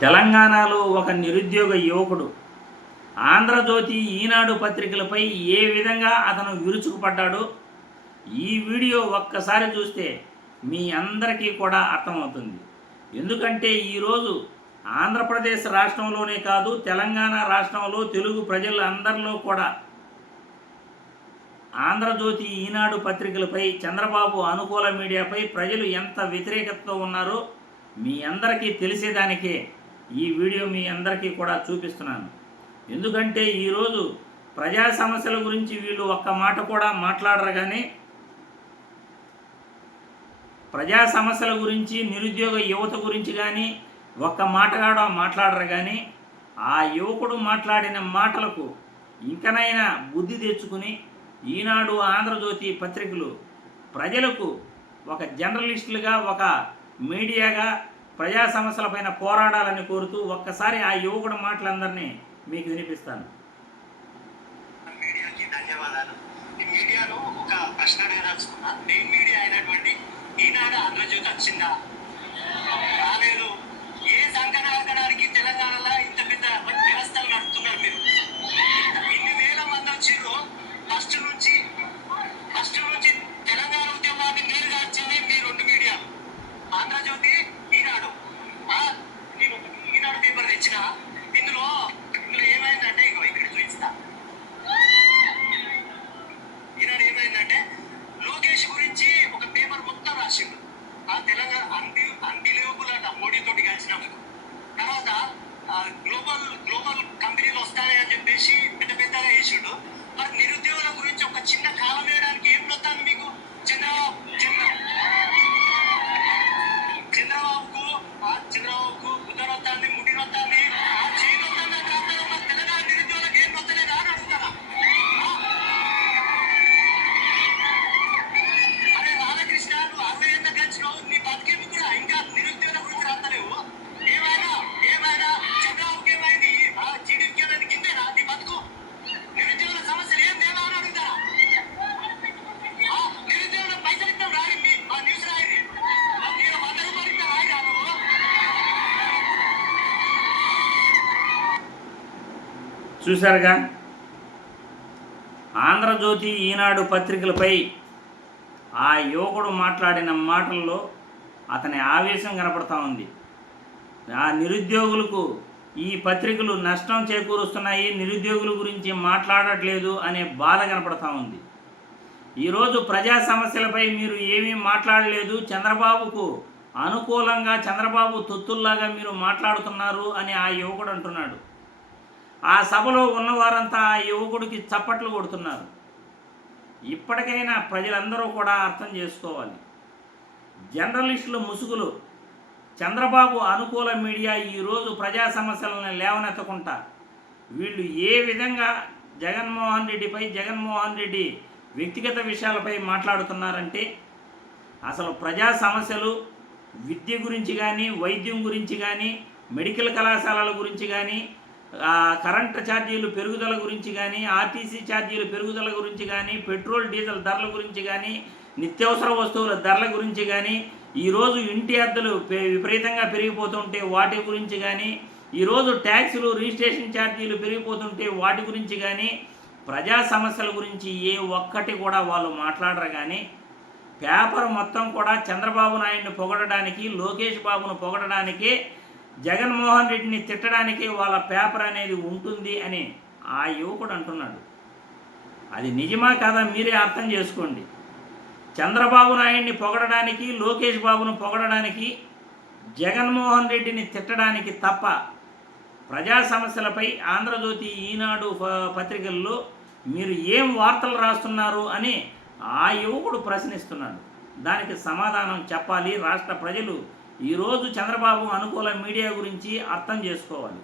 తెలంగాణలో ఒక నిరుద్యోగ యువకుడు. ఆంధ్రజ్యోతి ఈనాడు పత్రికలపై ఏ విధంగా అతను విరుచుకుపడ్డాడో ఈ వీడియో ఒక్కసారి చూస్తే మీ అందరికీ కూడా అర్థమవుతుంది. ఎందుకంటే ఈరోజు ఆంధ్రప్రదేశ్ రాష్ట్రంలోనే కాదు తెలంగాణ రాష్ట్రంలో తెలుగు ప్రజలందరిలో కూడా ఆంధ్రజ్యోతి ఈనాడు పత్రికలపై చంద్రబాబు అనుకూల మీడియాపై ప్రజలు ఎంత వ్యతిరేకతతో ఉన్నారో మీ అందరికీ తెలిసేదానికే ఈ వీడియో మీ అందరికీ కూడా చూపిస్తున్నాను. ఎందుకంటే ఈరోజు ప్రజా సమస్యల గురించి వీళ్ళు ఒక్క మాట కూడా మాట్లాడరు కానీ ప్రజా సమస్యల గురించి నిరుద్యోగ యువత గురించి కానీ ఒక్క మాట కూడా మాట్లాడరు కానీ ఆ యువకుడు మాట్లాడిన మాటలకు ఇంకనైనా బుద్ధి తెచ్చుకుని ఈనాడు ఆంధ్రజ్యోతి పత్రికలు ప్రజలకు ఒక జర్నలిస్టులుగా ఒక మీడియాగా ప్రజా సమస్యలపైన పోరాడాలని కోరుతూ ఒక్కసారి ఆ యువకుడు మాటలందరినీ మీకు వినిపిస్తాను. మీడియాకి ధన్యవాదాలు. ఈ మీడియాలో ఒక ప్రశ్న అడగదలుచుకున్నా మెయిన్ మీడియా అయినటువంటి ఈనాడు ఆంధ్రజ్యోతి వచ్చిందా రాలేదు ఏ సంకనాడడానికి తెలంగాణలో ఇంత పెద్ద వ్యవస్థలు నడుపుతున్నారు మీరు ఇన్ని వేల మంది వచ్చిర్రు ఫస్ట్ నుంచి ఫస్ట్ నుంచి తెలంగాణ ఉద్యమాన్ని నేరుగా వచ్చింది మీ రెండు మీడియా ఆంధ్రజ్యోతి ఈనాడు ఆ, నేను ఈనాడు పేపర్ తెచ్చిన ఇందులో ఇందులో ఏమైందంటే ఇగో ఇక్కడ చూపిస్తా ఈనాడు ఏమైందంటే లోకేష్ గురించి ఒక పేపర్ మొత్తం రాసిండు ఆ అన్బిలీవబుల్ అంట మోడీతోటి కలిసినందుకు తర్వాత గ్లోబల్ గ్లోబల్ కంపెనీలు వస్తాయి అని చెప్పేసి పెద్ద పెద్దగా వేసిండు మరి నిరుద్యోగుల గురించి ఒక చిన్న కాలం వేయడానికి ఏం వస్తాను మీకు? చంద్రబాబు చంద్ర చంద్రబాబుకు ఆ చంద్రబాబుకు కుదరొత్తాన్ని చూశారుగా? ఆంధ్రజ్యోతి ఈనాడు పత్రికలపై ఆ యువకుడు మాట్లాడిన మాటల్లో అతని ఆవేశం కనపడతా ఉంది. ఆ నిరుద్యోగులకు ఈ పత్రికలు నష్టం చేకూరుస్తున్నాయి నిరుద్యోగుల గురించి మాట్లాడట్లేదు అనే బాధ కనపడతా ఉంది. ఈరోజు ప్రజా సమస్యలపై మీరు ఏమీ మాట్లాడలేదు చంద్రబాబుకు అనుకూలంగా చంద్రబాబు తొత్తుల్లాగా మీరు మాట్లాడుతున్నారు అని ఆ యువకుడు అంటున్నాడు. ఆ సభలో ఉన్నవారంతా ఆ యువకుడికి చప్పట్లు కొడుతున్నారు. ఇప్పటికైనా ప్రజలందరూ కూడా అర్థం చేసుకోవాలి. జర్నలిస్టుల ముసుగులు. చంద్రబాబు అనుకూల మీడియా ఈరోజు ప్రజా సమస్యలను లేవనెత్తకుండా వీళ్ళు ఏ విధంగా జగన్మోహన్ రెడ్డిపై జగన్మోహన్ రెడ్డి వ్యక్తిగత విషయాలపై మాట్లాడుతున్నారంటే అసలు ప్రజా సమస్యలు విద్య గురించి కానీ వైద్యం గురించి కానీ మెడికల్ కళాశాలల గురించి కానీ కరెంటు ఛార్జీలు పెరుగుదల గురించి కానీ ఆర్టీసీ ఛార్జీలు పెరుగుదల గురించి కానీ పెట్రోల్ డీజిల్ ధరల గురించి కానీ నిత్యావసర వస్తువుల ధరల గురించి కానీ ఈరోజు ఇంటి అద్దెలు విపరీతంగా పెరిగిపోతుంటే వాటి గురించి కానీ ఈరోజు ట్యాక్సులు రిజిస్ట్రేషన్ ఛార్జీలు పెరిగిపోతుంటే వాటి గురించి కానీ ప్రజా సమస్యల గురించి ఏ ఒక్కటి కూడా వాళ్ళు మాట్లాడరు కానీ పేపర్ మొత్తం కూడా చంద్రబాబు నాయుడిని పొగడడానికి లోకేష్ బాబును పొగడడానికి జగన్మోహన్ రెడ్డిని తిట్టడానికి వాళ్ళ పేపర్ అనేది ఉంటుంది అని ఆ యువకుడు అంటున్నాడు. అది నిజమా కాదా మీరే అర్థం చేసుకోండి. చంద్రబాబు నాయుడిని పొగడడానికి లోకేష్ బాబును పొగడడానికి జగన్మోహన్ రెడ్డిని తిట్టడానికి తప్ప ప్రజా సమస్యలపై ఆంధ్రజ్యోతి ఈనాడు ప- పత్రికల్లో మీరు ఏం వార్తలు రాస్తున్నారు అని ఆ యువకుడు ప్రశ్నిస్తున్నాడు. దానికి సమాధానం చెప్పాలి. రాష్ట్ర ప్రజలు ఈరోజు చంద్రబాబు అనుకూల మీడియా గురించి అర్థం చేసుకోవాలి.